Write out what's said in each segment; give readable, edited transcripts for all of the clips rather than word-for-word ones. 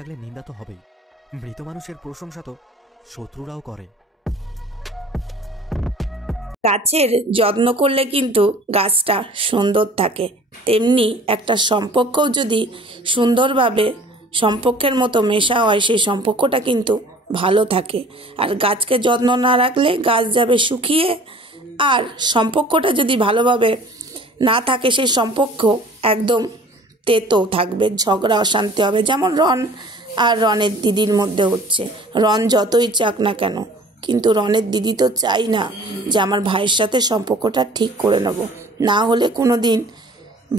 থাকলে নিন্দা তো হবেই। মৃত মানুষের প্রশংসা তো শত্রুরাও করে। গাছের যত্ন করলে কিন্তু গাছটা সুন্দর থাকে, তেমনি একটা সম্পর্কও যদি সুন্দরভাবে সম্পর্কের মতো মেশা হয় সেই সম্পর্কটা কিন্তু ভালো থাকে। আর গাছকে যত্ন না রাখলে গাছ যাবে শুকিয়ে, আর সম্পর্কটা যদি ভালোভাবে না থাকে সেই সম্পর্ক একদম তেতো থাকবে, ঝগড়া অশান্তি হবে। যেমন রন আর রনের দিদির মধ্যে হচ্ছে। রন যতই চাক না কেন, কিন্তু রনের দিদি তো চাই না যে আমার ভাইয়ের সাথে সম্পর্কটা ঠিক করে নেব, না হলে কোনো দিন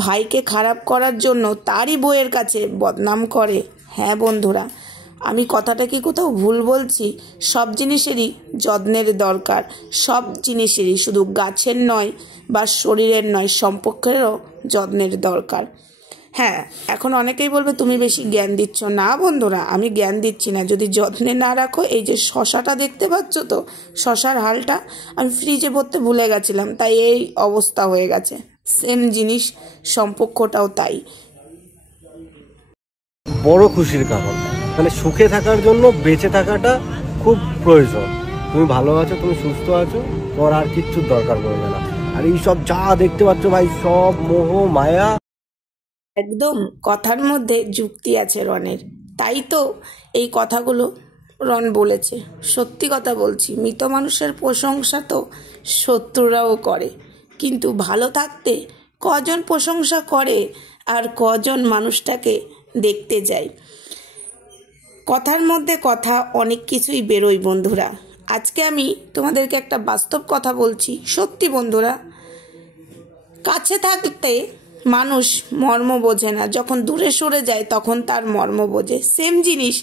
ভাইকে খারাপ করার জন্য তারই বউয়ের কাছে বদনাম করে। হ্যাঁ বন্ধুরা, আমি কথাটা কি কোথাও ভুল বলছি? সব জিনিসেরই যত্নের দরকার, সব জিনিসেরই, শুধু গাছের নয় বা শরীরের নয়, সম্পর্কেরও যত্নের দরকার। হ্যাঁ, এখন অনেকেই বলবে তুমি বেশি জ্ঞান দিচ্ছ। না বন্ধুরা, আমি জ্ঞান দিচ্ছি না। যদি যত্নে না রাখো, এই যে শশাটা দেখতে পাচ্ছ তো, শশার হালটা আমি ফ্রিজে ভরতে ভুলে গেছিলাম, তাই এই অবস্থা হয়ে গেছে। সেম জিনিস সম্পর্কটাও তাই। বড় খুশির কারণ, মানে সুখে থাকার জন্য বেঁচে থাকাটা খুব প্রয়োজন। তুমি ভালো আছো, তুমি সুস্থ আছো, তোমার আর কিচ্ছুর দরকার পড়বে না। আর এই সব যা দেখতে পাচ্ছ ভাই, সব মোহ মায়া। একদম কথার মধ্যে যুক্তি আছে রনের, তাই তো এই কথাগুলো রন বলেছে। সত্যি কথা বলছি, মৃত মানুষের প্রশংসা তো শত্রুরাও করে, কিন্তু ভালো থাকতে কজন প্রশংসা করে আর কজন মানুষটাকে দেখতে যায়। কথার মধ্যে কথা অনেক কিছুই বেরোয় বন্ধুরা। আজকে আমি তোমাদেরকে একটা বাস্তব কথা বলছি। সত্যি বন্ধুরা, কাছে থাকতে মানুষ মর্ম বোঝে না, যখন দূরে সরে যায় তখন তার মর্ম বোঝে। সেম জিনিস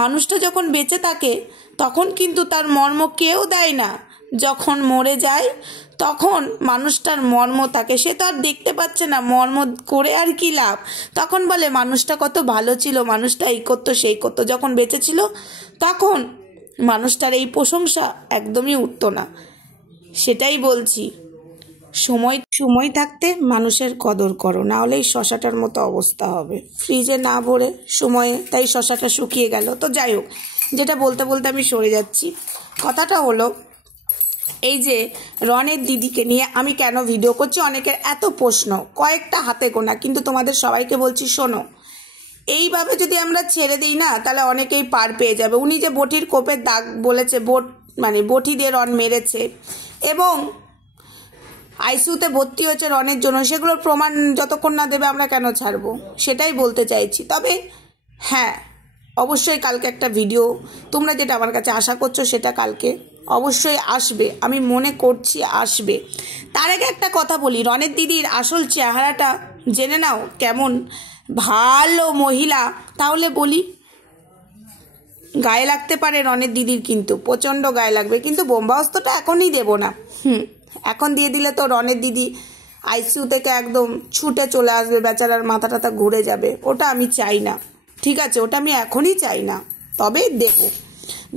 মানুষটা যখন বেঁচে থাকে তখন কিন্তু তার মর্ম কেউ দেয় না। যখন মরে যায় তখন মানুষটার মর্ম থাকে, সে তো আর দেখতে পাচ্ছে না, মর্ম করে আর কি লাভ। তখন বলে মানুষটা কত ভালো ছিল, মানুষটা এই করতো সেই করতো। যখন বেঁচে ছিল তখন মানুষটার এই প্রশংসা একদমই উঠতো না। সেটাই বলছি, সময় থাকতে মানুষের কদর করো, না হলে এই শশাটার মতো অবস্থা হবে। ফ্রিজে না ভরে সময়ে তাই শশাটা শুকিয়ে গেল। তো যাই হোক, যেটা বলতে বলতে আমি সরে যাচ্ছি। কথাটা হলো এই যে রনের দিদিকে নিয়ে আমি কেন ভিডিও করছি, অনেকের এত প্রশ্ন, কয়েকটা হাতে গোনা, কিন্তু তোমাদের সবাইকে বলছি শোনো, এইভাবে যদি আমরা ছেড়ে দিই না তাহলে অনেকেই পার পেয়ে যাবে। উনি যে বটির কোপের দাগ বলেছে, বটি দিয়ে রন মেরেছে এবং আইসিইউতে ভর্তি হয়েছে রনের জন্য, সেগুলোর প্রমাণ যতক্ষণ না দেবে আমরা কেন ছাড়বো, সেটাই বলতে চাইছি। তবে হ্যাঁ, অবশ্যই কালকে একটা ভিডিও, তোমরা যেটা আমার কাছে আশা করছো সেটা কালকে অবশ্যই আসবে, আমি মনে করছি আসবে। তার আগে একটা কথা বলি, রনের দিদির আসল চেহারাটা জেনে নাও কেমন ভালো মহিলা। তাহলে বলি, গায়ে লাগতে পারে রনের দিদির, কিন্তু প্রচণ্ড গায়ে লাগবে, কিন্তু বোম্বাস্ত্রটা এখনই দেবো না। এখন দিয়ে দিলে তো রনের দিদি আইসিইউ থেকে একদম ছুটে চলে আসবে, বেচারার মাথা টাথা ঘুরে যাবে। ওটা আমি চাই না, ঠিক আছে, ওটা আমি এখনই চাই না। তবে দেব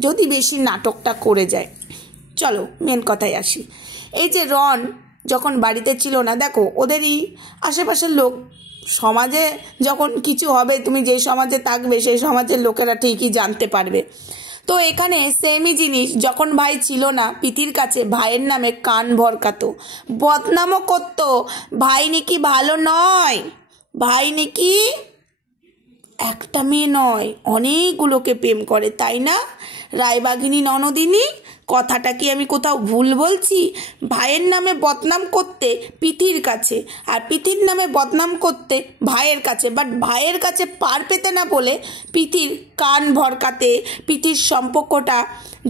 যদি বেশি নাটকটা করে যায়। চলো মেন কথায় আসি। এই যে রন যখন বাড়িতে ছিল না, দেখো ওদেরই আশেপাশের লোক, সমাজে যখন কিছু হবে, তুমি যেই সমাজে থাকবে সেই সমাজের লোকেরা ঠিকই জানতে পারবে। তো এখানে সেমই জিনিস, যখন ভাই ছিল না পিতির কাছে ভাইয়ের নামে কান ভরকাতো, বদনামও করতো, ভাই নাকি ভালো নয়, ভাই নাকি একটা মেয়ে নয় অনেকগুলোকে প্রেম করে, তাই না রায়বাঘিনী ননদিনী? কথাটা কি আমি কোথাও ভুল বলছি? ভাইয়ের নামে বদনাম করতে পিতির কাছে, আর পিতির নামে বদনাম করতে ভাইয়ের কাছে, বাট ভাইয়ের কাছে পার পেতে না বলে পিতির কান ভরকাতে, পিতির সম্পর্কটা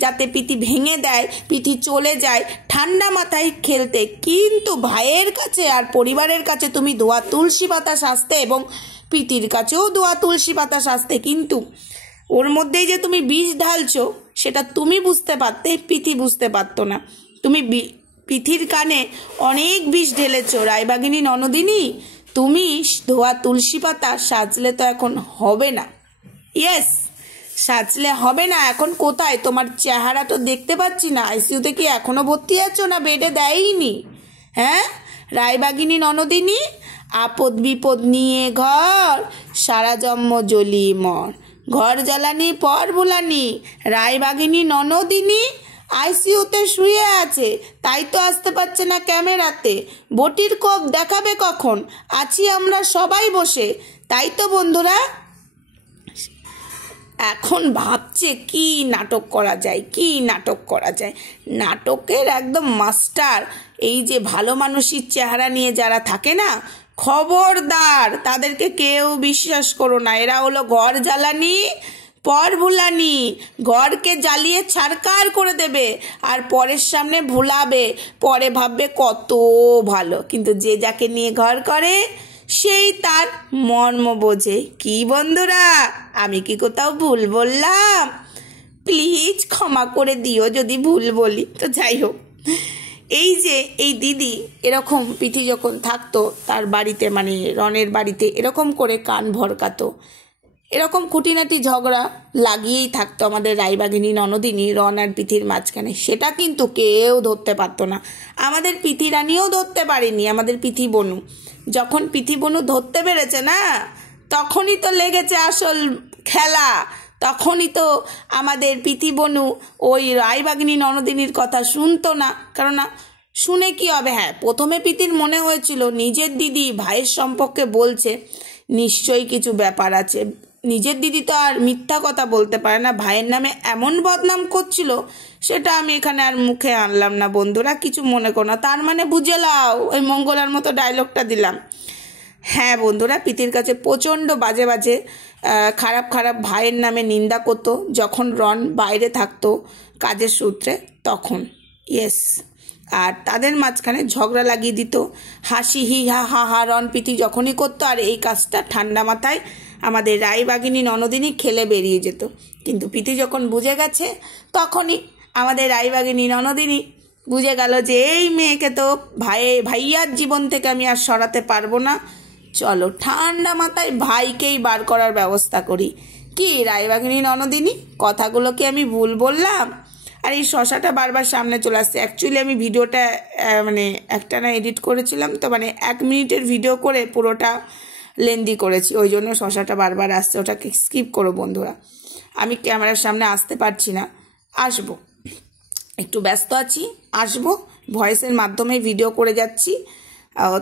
যাতে পিতি ভেঙে দেয়, পিতি চলে যায়, ঠান্ডা মাথায় খেলতে। কিন্তু ভাইয়ের কাছে আর পরিবারের কাছে তুমি ধোয়া তুলসী পাতা সাজতে, এবং পিতির কাছেও ধোয়া তুলসী পাতা সাজতে, কিন্তু ওর মধ্যেই যে তুমি বিষ ঢালছো সেটা তুমি বুঝতে পারতে, পিতি বুঝতে পারতো না। তুমি পিথির কানে অনেক বিষ ঢেলেছো রায়বাঘিনী ননদিনী। তুমি ধোয়া তুলসী পাতা সাজলে তো এখন হবে না, ইয়েস সাজলে হবে না। এখন কোথায় তোমার চেহারা তো দেখতে পাচ্ছি না, আইসিইউতে কি এখনো ভর্তি আছো না বেডে দেয়নি? হ্যাঁ রায়বাঘিনী ননদিনী, আপদ বিপদ নিয়ে ঘর, সারা জন্ম জ্বলি মর, ঘর জ্বালানি পর ভুলানি, রায়বাগিনী ননদিনী আইসিইউতে শুয়ে আছে, তাই তো আসতে পারছে না ক্যামেরাতে। বটির কোপ দেখাবে কখন, আছি আমরা সবাই বসে। তাই তো বন্ধুরা এখন ভাবছে কি নাটক করা যায়, কি নাটক করা যায়। নাটকের একদম মাস্টার এই যে ভালো মানুষের চেহারা নিয়ে যারা থাকে না, খবরদার তাদেরকে কেউ বিশ্বাস করো না। এরা হলো ঘর জ্বালানি পর ভুলানি, ঘরকে জ্বালিয়ে ছারকার করে দেবে আর পরের সামনে ভুলাবে, পরে ভাববে কত ভালো, কিন্তু যে যাকে নিয়ে ঘর করে সেই তার মর্ম বোঝে। কি বন্ধুরা, আমি কি কোথাও ভুল বললাম? প্লিজ ক্ষমা করে দিও যদি ভুল বলি। তো যাই হোক, এই যে এই দিদি এরকম পিঠি যখন থাকতো তার বাড়িতে, মানে রনের বাড়িতে, এরকম করে কান ভরকাতো, এরকম খুঁটিনাটি ঝগড়া লাগিয়েই থাকতো আমাদের রায়বাগিনী ননদিনী রন আর পিথির মাঝখানে। সেটা কিন্তু কেউ ধরতে পারতো না, আমাদের পিথি রানীও ধরতে পারেনি। আমাদের পিথি বনু যখন পিথি বনু ধরতে পেরেছে না, তখনই তো লেগেছে আসল খেলা। তখনই তো আমাদের পিথি বনু ওই রায়বাগিনী ননদিনীর কথা শুনতো না। কারণ না শুনে কি হবে, হ্যাঁ প্রথমে পিথির মনে হয়েছিল নিজের দিদি ভাইয়ের সম্পর্কে বলছে, নিশ্চয়ই কিছু ব্যাপার আছে। নিজের দিদি তো আর মিথ্যা কথা বলতে পারে না, ভাইয়ের নামে এমন বদনাম করছিল, সেটা আমি এখানে আর মুখে আনলাম না বন্ধুরা, কিছু মনে করো না। তার মানে বুঝে লাও, ওই মঙ্গলার মতো ডায়লগটা দিলাম। হ্যাঁ বন্ধুরা, পিথির কাছে প্রচণ্ড বাজে বাজে খারাপ খারাপ ভাইয়ের নামে নিন্দা করতো যখন রন বাইরে থাকতো কাজের সূত্রে, তখন ইয়েস। আর তাদের মাঝখানে ঝগড়া লাগিয়ে দিত, হাসি হি হা হা হা রন পিথি যখনই করতো। আর এই কাজটা ঠান্ডা মাথায় আমাদের রায়বাগিনী ননদিনী খেলে বেরিয়ে যেত। কিন্তু পিথি যখন বুঝে গেছে, তখনই আমাদের রায়বাগিনী ননদিনী বুঝে গেল যে এই মেয়েকে তো ভাইয়ার জীবন থেকে আমি আর সরাতে পারবো না, চলো ঠান্ডা মাথায় ভাইকেই বার করার ব্যবস্থা করি। কি রায়বাগিনী ননদিনী, কথাগুলো কি আমি ভুল বললাম? আর এই শশাটা বারবার সামনে চলে আসছে। অ্যাকচুয়ালি আমি ভিডিওটা মানে একটা না এডিট করেছিলাম, তো মানে 1 মিনিটের ভিডিও করে পুরোটা লেন্দি করেছি, ওই জন্য শশাটা বারবার আসছে, ওটাকে স্কিপ করো বন্ধুরা। আমি ক্যামেরার সামনে আসতে পারছি না, আসবো, একটু ব্যস্ত আছি, আসবো, ভয়েসের মাধ্যমে ভিডিও করে যাচ্ছি।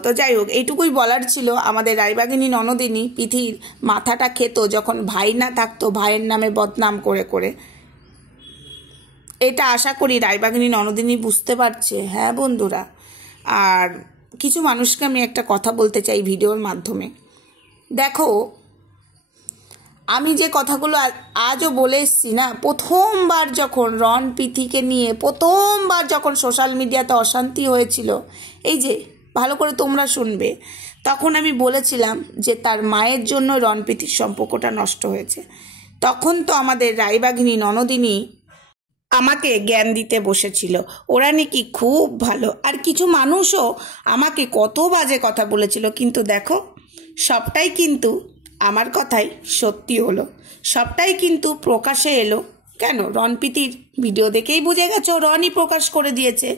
তো যাই হোক, এইটুকুই বলার ছিল। আমাদের রায়বাগিনী ননদিনী পিথির মাথাটা খেত যখন ভাই না থাকতো, ভাইয়ের নামে বদনাম করে করে। এটা আশা করি রায়বাগিনী ননদিনী বুঝতে পারছে। হ্যাঁ বন্ধুরা, আর কিছু মানুষকে আমি একটা কথা বলতে চাই ভিডিওর মাধ্যমে। দেখো, আমি যে কথাগুলো আজও বলে এসছি না, প্রথমবার যখন রন পিথিকে নিয়ে প্রথমবার যখন সোশ্যাল মিডিয়াতে অশান্তি হয়েছিল, এই যে ভালো করে তোমরা শুনবে, তখন আমি বলেছিলাম যে তার মায়ের জন্য রন পিথির সম্পর্কটা নষ্ট হয়েছে। তখন তো আমাদের রায়বাগিনী ননদিনী আমাকে জ্ঞান দিতে বসেছিল, ওরা নাকি খুব ভালো। আর কিছু মানুষও আমাকে কত বাজে কথা বলেছিল, কিন্তু দেখো সবটাই কিন্তু আমার কথাই সত্যি হলো, সবটাই কিন্তু প্রকাশে এলো। কেন? রনপিতির ভিডিও দেখেই বুঝে গেছো, রনই প্রকাশ করে দিয়েছে,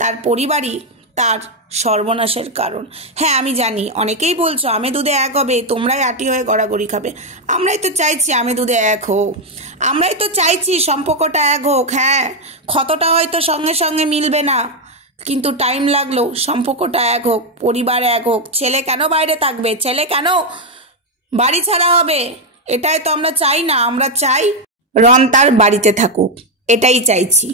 তার পরিবারই তার সর্বনাশের কারণ। হ্যাঁ আমি জানি অনেকেই বলছো আমে দুধে এক হবে, তোমরাই আটি হয়ে গড়াগড়ি খাবে। আমরাই তো চাইছি আমে দুধে এক হোক, আমরাই তো চাইছি সম্পর্কটা এক হোক। হ্যাঁ, ক্ষতটা হয়তো সঙ্গে সঙ্গে মিলবে না, কিন্তু টাইম লাগলেও সম্পর্কটা এক হোক, পরিবার এক হোক। ছেলে কেন বাইরে থাকবে, ছেলে কেন বাড়ি ছাড়া হবে? এটাই তো আমরা চাই না, আমরা চাই রন তার বাড়িতে থাকুক, এটাই চাইছি।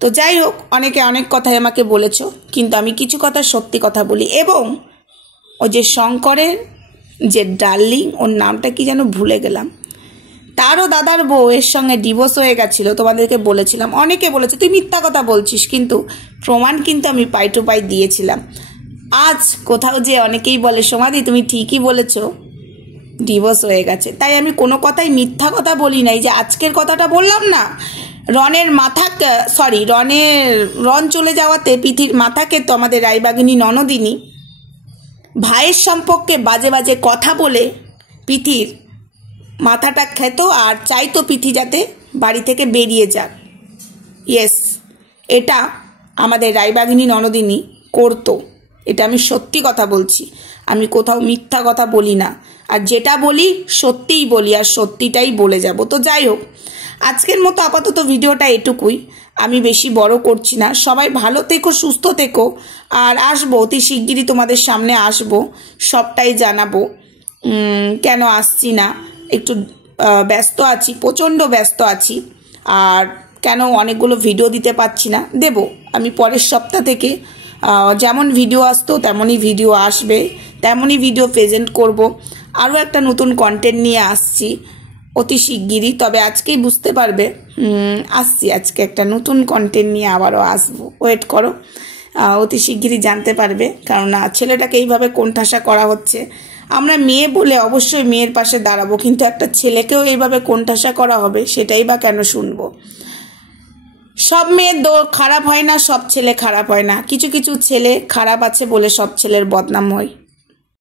তো যাই হোক, অনেকে অনেক কথাই আমাকে বলেছো, কিন্তু আমি কিছু কথা সত্যি কথা বলি। এবং ওই যে শঙ্করের যে ডার্লিং, ওর নামটা কি যেন ভুলে গেলাম, তারও দাদার বউ এর সঙ্গে ডিভোর্স হয়ে গেছিলো, তোমাদেরকে বলেছিলাম। অনেকে বলেছে তুই মিথ্যা কথা বলছিস, কিন্তু প্রমাণ কিন্তু আমি পাই টু পাই দিয়েছিলাম। আজ কোথাও যে অনেকেই বলে সমাধি তুমি ঠিকই বলেছো, ডিভোর্স হয়ে গেছে। তাই আমি কোনো কথাই মিথ্যা কথা বলি নাই। যে আজকের কথাটা বললাম না, রনের মাথা রন চলে যাওয়াতে পিথির মাথাকে তো আমাদের রায়বাগিনী ননদিনী ভাইয়ের সম্পর্কে বাজে বাজে কথা বলে পিথির মাথাটা খেত, আর চাইতো পিথি যাতে বাড়ি থেকে বেরিয়ে যাক। ইয়েস, এটা আমাদের রায়বাগিনী ননদিনী করতো, এটা আমি সত্যি কথা বলছি, আমি কোথাও মিথ্যা কথা বলি না। আর যেটা বলি সত্যিই বলি আর সত্যিটাই বলে যাব। তো যাই হোক, আজকের মতো আপাতত ভিডিওটা এটুকুই, আমি বেশি বড় করছি না। সবাই ভালো থেকো, সুস্থ থেকো, আর আসবো অতি শিগগিরই তোমাদের সামনে আসবো, সবটাই জানাবো। কেন আসছি না, একটু ব্যস্ত আছি, প্রচণ্ড ব্যস্ত আছি, আর কেন অনেকগুলো ভিডিও দিতে পারছি না, দেব আমি পরের সপ্তাহ থেকে। যেমন ভিডিও আসতো তেমনই ভিডিও আসবে, তেমনই ভিডিও প্রেজেন্ট করব। আরও একটা নতুন কন্টেন্ট নিয়ে আসছি অতি শিগগিরই, তবে আজকেই বুঝতে পারবে আসছি, আজকে একটা নতুন কন্টেন্ট নিয়ে আবারও আসবো, ওয়েট করো, অতি শিগগিরই জানতে পারবে। কারণ ছেলেটাকে এইভাবে কোণঠাসা করা হচ্ছে, আমরা মেয়ে বলে অবশ্যই মেয়ের পাশে দাঁড়াবো, কিন্তু একটা ছেলেকেও এইভাবে কোণঠাসা করা হবে, সেটাই বা কেন শুনবো। সব মেয়ে খারাপ হয় না, সব ছেলে খারাপ হয় না, কিছু কিছু ছেলে খারাপ আছে বলে সব ছেলের বদনাম হয়।